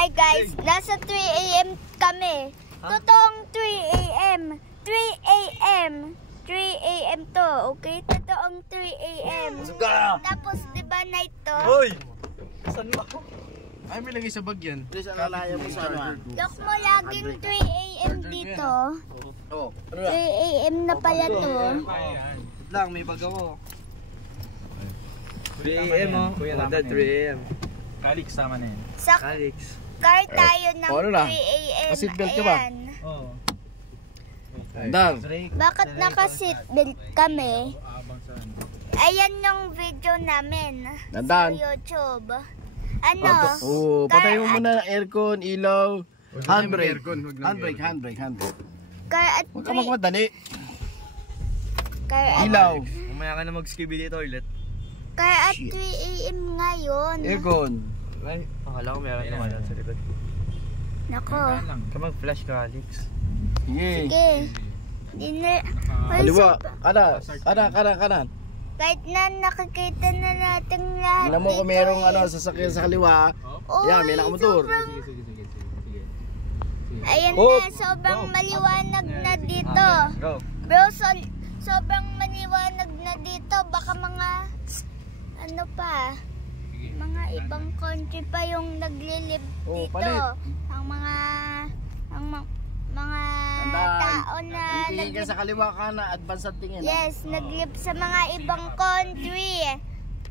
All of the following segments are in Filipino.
Hi guys, nasa 3 AM kami. Totoong 3 AM. 3 AM. 3 AM to, okay? Totoong 3 AM. Tapos, di ba night to? Hoy! Saan mo ako? Ay, may lagay sa bag yan. Kalaya mo sa ano? Look mo laging 3 AM dito. 3 AM na pala to. Lang, may bag ako. 3 AM oh. Kuya naman 3 AM. Kalix sama na yan. Sa Alex. car tayo ng Ano na? 3 AM. Seatbelt ka ba? Ayan. Oo. Dang. Bakit naka-seatbelt kami? Abang saan? Ayan yung video namin Dandan. sa YouTube. Ano? Oo, patayin mo Car muna ng aircon, ilaw, handbrake. Huwag na Handbrake, handbrake, handbrake. Car at Huwag ka magmadali. Car at Ilaw. Umaya ka na mag-skibidi toilet. Car at 3 AM ngayon. Aircon. Ay, akala ko meron naman yan sa likod. Nako. lang. Ka mag-flash ka, Alex. Sige. Sige. Di na. Ay, Kaliwa. so- Kanan. kahit na nakikita na natin lahat Tingnan mo kung dito merong eh. ano, sasakyan sa kaliwa. Uy, Yan, may nakamotor. sobrang- Sige. Ayan Oh. na, sobrang maliwanag na dito. Go. Bro, sobrang maliwanag na dito. Baka mga, ano pa, mga ibang country pa yung naglilib Oh, dito. palit. Ang mga Tandaan. tao na Tingin ka sa kaliwa ka na, advance ang tingin. yes, naglib sa mga ibang country.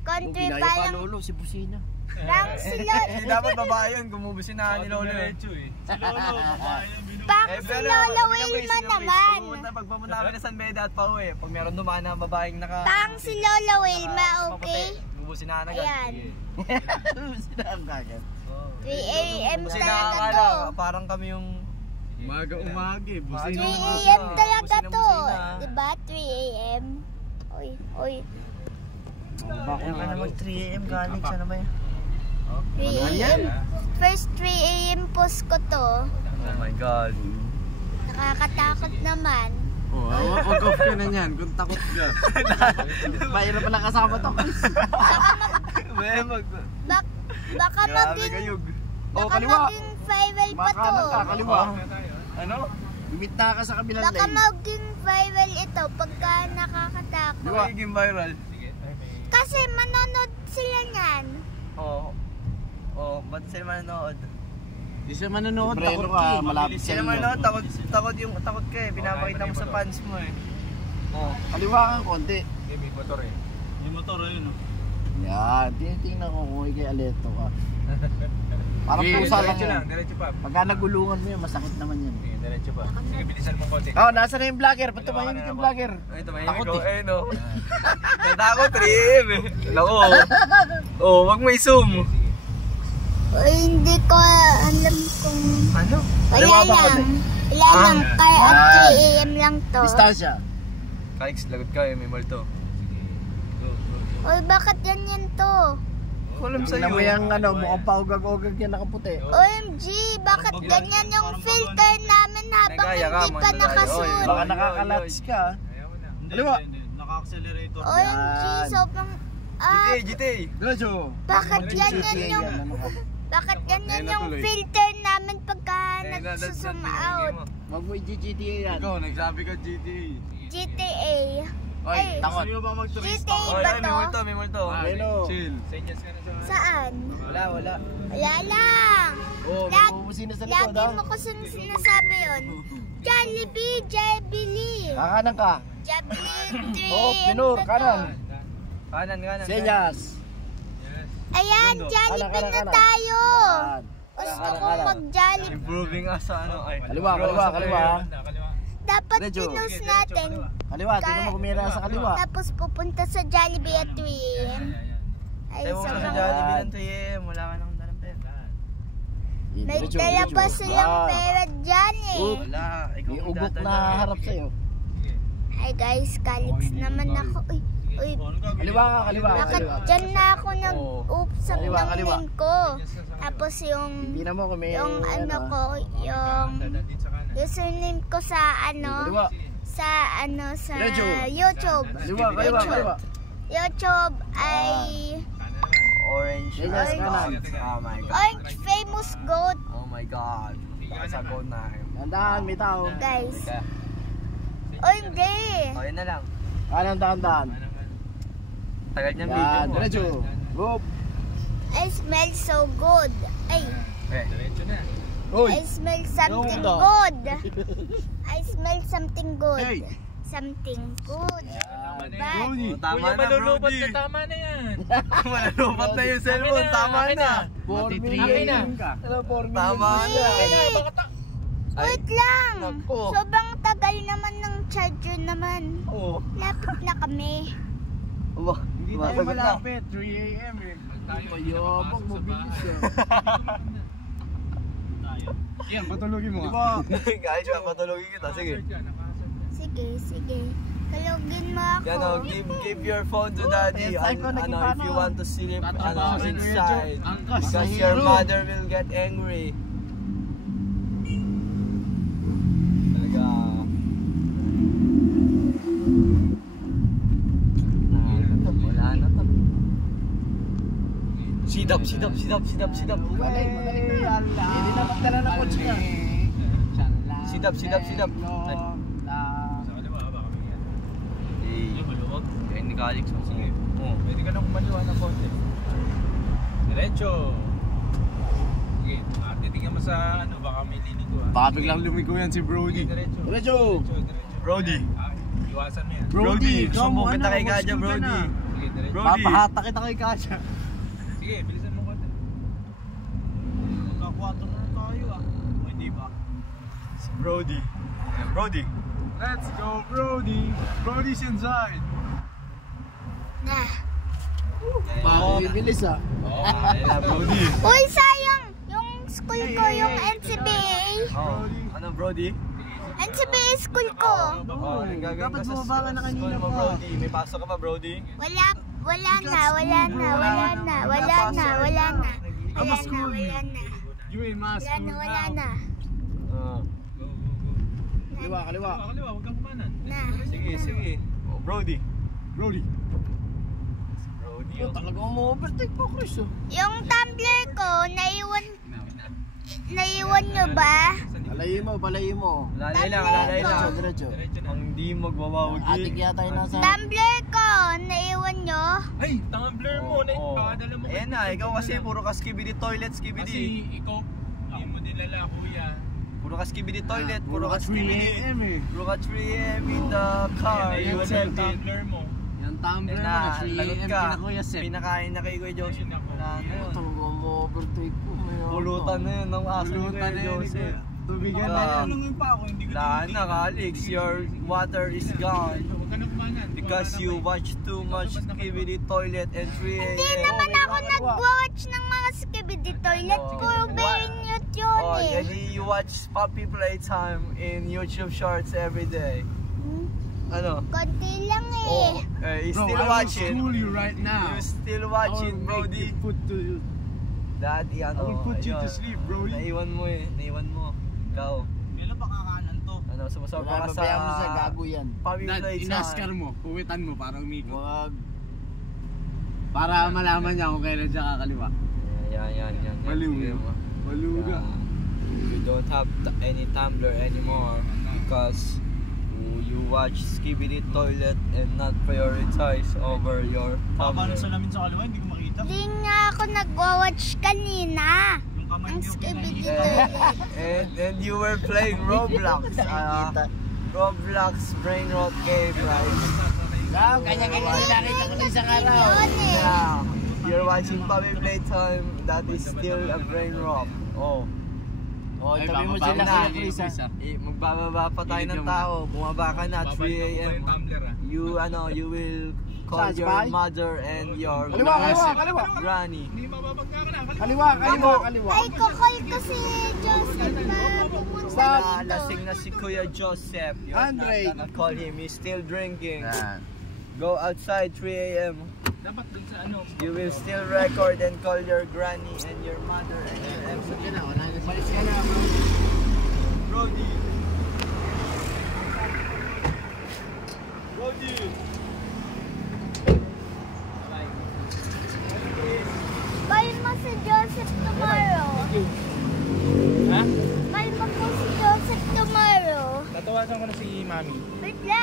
Country Pinaya pa pa lang. lolo, si Busina. Lang sila. Hindi dapat babae yun, gumubusinahan ni Lolo eh. Si Lolo, babae yung binu... Pang si Lola Wilma naman. Pag pumunta kami na San Beda at pauwi, pag meron dumaan na babaeng naka... Pang si Lola Wilma, okay? Gumubusinahan agad. Ayan. Busina ang kagad. 3 AM Kasi talaga to. nakakala, parang kami yung... Umaga eh. 3 Busina. AM talaga to. Busina. Diba? 3 AM. Oy. Ayaw ka na mag 3 AM galing, sana ba yan? 3 AM. First 3 AM post ko to. Oh my God. Nakakatakot naman. Oh, wag off ka na niyan kung takot ka. Mahirap pala kasama to. Baka Grabe maging, kayog. Oh, baka kaliwa. maging viral pa to. Makanan ka, kaliwa. Ano? Bumita ka sa kabilang Baka lane. maging viral ito pagka nakakatakot. Di ba? Magiging viral. Kasi manonood sila niyan. Oo. Oo, ba't sila manonood? Di siya manonood. Breno Takot ka, ka. malapit Sila manonood, takot ka eh. Pinapakita mo sa fans mo eh. Oh, kaliwa kang konti. May motor eh. May motor ayun oh. Yan, tinitingnan ko kung ikay aleto ka. Parang pusa lang yan. Diretso pa. Pagka nagulungan mo yan, masakit naman yan. Sige, diretso pa. Sige, bilisan mo konti. Oh, nasa na yung vlogger? Ba't tumahimik yung vlogger? Ay, tumahimik Takot ko. eh. Eh, no. Natakot, Rim eh. Naku. Oh, wag mo i-zoom. Uy, hindi ko alam kung... Ano? Wala Kaliwa ba lang. konti? Wala lang. Kaya at Yan. 3 AM lang to. Distansya. Kikes, lagot ka eh. May multo. Uy, bakit ganyan to? Alam sa'yo. Tingnan mo yung ano, mukhang paugag-ugag yan nakaputi. OMG, bakit ganyan yung filter namin habang Nagaya ka, hindi pa manlalay. nakasun? Oy, Baka nakakalats ka. Ayaw mo na. Kaliwa. Naka-accelerator. OMG, Yan. sobrang... GTA, GTA. Diretso. Bakit ganyan yung... Bakit ganyan yung filter namin pagka nagsusum out? Wag mo i-GTA yan. Ikaw, nagsabi ka GTA. GTA. Oy, Ay, takot. Gusto nyo ba mag-turista? GTA Oh, ba yan, may to? multo, may multo. Hello. Chill. Senyas ka na sa... Saan? Wala. Wala lang. Oh, may Lag- bubusina sa likod Lagi ah. mo kasi sinasabi yun. Jollibee. Kakanan ka. Jollibee 3. Oh, pinur, kanan. Kanan. Senyas. Ayan, Jollibee na Kanan. tayo. Yan. Gusto Kanan, kong kanan. mag-Jollibee. Improving us sa ano. Ay, Kaliwa. Dapat Diretso. pinost natin. Kaliwa, tingnan mo kumira sa kaliwa. Tapos pupunta sa Jollibee at 3. Ay, tayo mo sa sobrang... Jollibee ng 3AM. Wala ka nang dalang pera. May Diretso, dala pa diretso. silang Yan. pera dyan eh. Oop. Wala. Ikaw May ang ugok dadala. na harap sa'yo. Hi guys, Calix naman ako. Uy, Kaliwa ka, kaliwa. bakit Kaliwa. dyan na ako nag-oops sa Kaliwa, kaliwa. name ko? Tapos yung Tingnan mo kung may ano ko, yung username ko sa Kaliwa. sa Diretso. YouTube. Kaliwa. YouTube ay Orange. Senyas kanan. Oh my God. Orange Famous Goat. God. Sa go na. Tandaan, may tao. Guys. Teka. Oh, hindi. O, yun na lang. Anong tandaan? Tagal niyang video Yan, mo. diretso. Boop. I smell so good. Ay, Eh, Diretso na. Uy. I smell something Yung daw. good. I smell something good. Hey. Something good. Bad. Brody. tama Kuya, na, malulubat Brody. na, tama na yan. Malulubat na yung cellphone. Akin na, Tama akin na. na. 4 Akin million na. ka. Ano, 4 million? Tama na. Hey. Ay, Wait lang. Nako. Sobrang tagal naman ng charger naman. Oo. Lapit na kami. Aba, Hindi tayo sumasagot na. malapit. 3 a.m. eh. Mayabang, mabilis ah. Yan, patulogin mo. Diba? Guys, papatulogin kita. Sige. Sige, sige. Kalugin mo ako. Yan o, give your phone to daddy. Yes, Ano, if you want to sleep inside. Angkas Because sa your hero. mother will get angry. Talaga. Wala na to. Sidap. Magaling na yan. Hindi na magdala ng kotse ka. Sidap. Ay. Sa kaliwa, baka may yan. Eh, Yung maluwag. eh, ni Calix. Sige. Oo. Pwede ka nang kumaliwa ng konti. Diretso. Sige, titingnan mo sa ano, baka may linig ko. Baka biglang lumigo yan si Brody. Diretso. Diretso. Brody. Iwasan mo yan. Brody, sumbong kita kay mas Kadya, good ka Brody. na. Sige, diretso. Brody. Papahata kita kay Kasha. Sige, bilisan mo konti. Magkakwato na tayo ah. O hindi ba? Brody. Brody. Let's go, Brody. Brody's inside. Na. Baka bibilis ah. Brody. Uy, sayang! Yung school ko, yung NCBA. Oh, ano Brody? NCBA school ko. Oh, gagawin dapat ka sa bumaba ka na kanina school mo, pa. Brody. May pasok ka pa, Brody? Wala na. Wala na. Wala na. You in my Wala na. Ah, Kaliwa, kaliwa. Kaliwa, huwag kang kumanan. Na. sige. Oh, Brody. Brody. Brody. Oh, talaga mo-overtake pa, Chris. Yung tumbler ko, naiwan nyo ba? Balayin mo. Lalay lang. Diretso. Diretso na. Ang di magwawawag Adik yata yun nasa... Tumbler ko, naiwan nyo? Ay, tumbler mo. Oo. Pakadala mo. Ayan na, ikaw kasi puro ka skibidi toilet, Kasi skibidi. ikaw, hindi mo dinala kuya. Puro ka skibidi toilet, puro ka 3 skibidi. a.m. eh. Puro ka 3 a.m. in the car. Ayan, You yung said it. tumbler mo. Yung tumbler Yan mo, na, 3 lagot a.m. ka. kina Kuya Sep. Pinakain na kay Kuya Joseph. Ayun ako. Wala na yun. Talaga mo-overtake po. Pulutan na yun ng aso ni Kuya Joseph. Tubigan na Lang yung pa ako, hindi ko Wala na, Calix. Your water is gone. Huwag ka na kumanan. Because you watch too much skibidi toilet and 3 Hindi a.m. naman ako nag-watch ng mga skibidi toilet. Puro Bernute yun Oh, eh. and you watch Puppy Playtime in YouTube Shorts every day. Ano? Konti lang Oh, eh. you still watch it. you right now. You still watch it, Brody. Daddy, ano? I will put you to ayun. sleep, Brody. Naiwan mo eh. Naiwan mo. Ikaw. Kailan ba kakanan to? Ano, sumasama Wala, ka sa... babayaan mo sa gago yan. Puppy Playtime. mo, puwitan mo para umikot. Wag. Para malaman niya kung kailan siya kakaliwa. Yan. Baliw. Sige mo. Maluga. You don't have any tumbler anymore because you watch skibidi toilet and not prioritize over your Paano tumbler. sa namin sa kaliwa, hindi ko makita. Hindi nga ako nag-watch kanina. Yung kamay Ang niyo, skibidi Yeah. toilet. And you were playing Roblox. Roblox brain rot game, right? Wow, kanya-kanya nakita ko ng isang araw. Yun eh. Yeah. You're watching Puppy Playtime. That is still a brain rot. Oh. Oh, Ay, itabi mo baka sila na. Kuya Chris ah. Magbababa pa tayo ng tao. Bumaba ka na 3 a.m. tumbler ah. You will call Saan, your sabay? mother and your Kaliwa. granny. Hindi mababag ka na. Kaliwa. Ay, kakal kasi Joseph na pumunta Stop. dito. Lasing na si Kuya Joseph. You're Andre. not gonna call him. He's still drinking. Yan. Go outside 3 a.m. Dapat dun sa ano. You will still record and call your granny and your mother and your ex. Balis ka na. Brody. Brody. Call mo si Joseph tomorrow. Ha? Tatawagan ko na si Mami. Wait lang.